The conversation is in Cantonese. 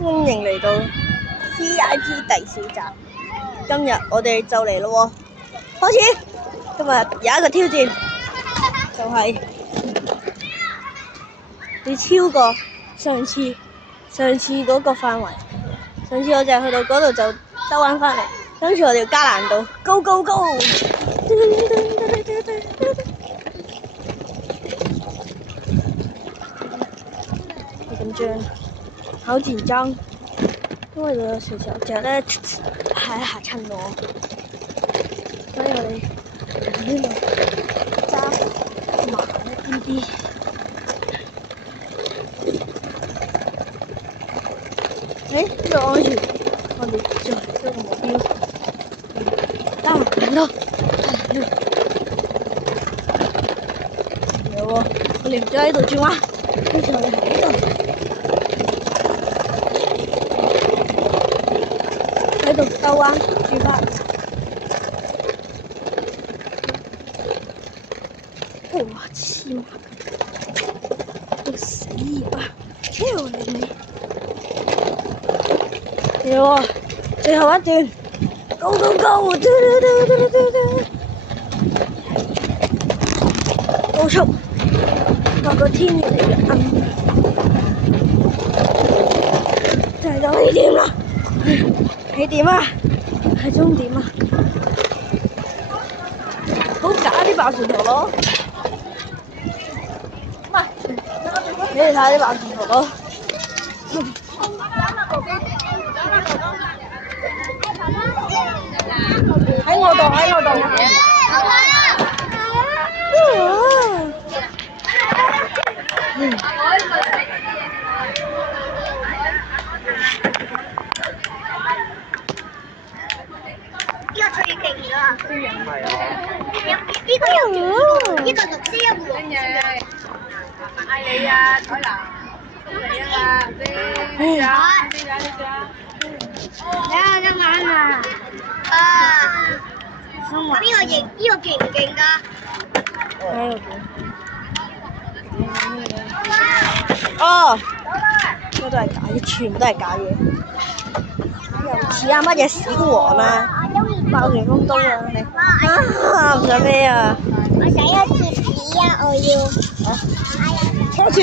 歡迎嚟到 CIG 第4集。今日我哋就嚟咯喎，開始。今日有一個挑戰，就係要超過上次嗰個範圍。上次我就去到嗰度就兜彎翻嚟，跟住我哋要加難度，Go Go Go！ 好緊張，好緊張，因為個小隻咧係嚇親我，所以我哋呢度揸慢一啲。呢度安全，我哋做一個目標，加慢好多，有喎，我哋唔再喺度轉彎，跟住我哋喺呢度兜彎轉翻。哇！黐孖筋，死吧！超你！嚟喎，最後一段 ，Go Go Go！ 高速，個個天越嚟越暗，就係到起點啦！起點啊，係終點啊！好假啲爆旋陀螺，唔係，你哋睇啲爆旋陀螺。喺我度，喺我度。呢個最勁啦！呢個有呢個綠色一戶。嗌你啊，海南，嚟啊你啊，你啊，得眼啊！咁呢個勁，呢個勁唔勁㗎？哦，呢個都係假嘅，全部都係假嘢。又似乜嘢小王啊，爆旋風刀啊，你唔想咩啊？我想要貼紙啊！我要。拖住。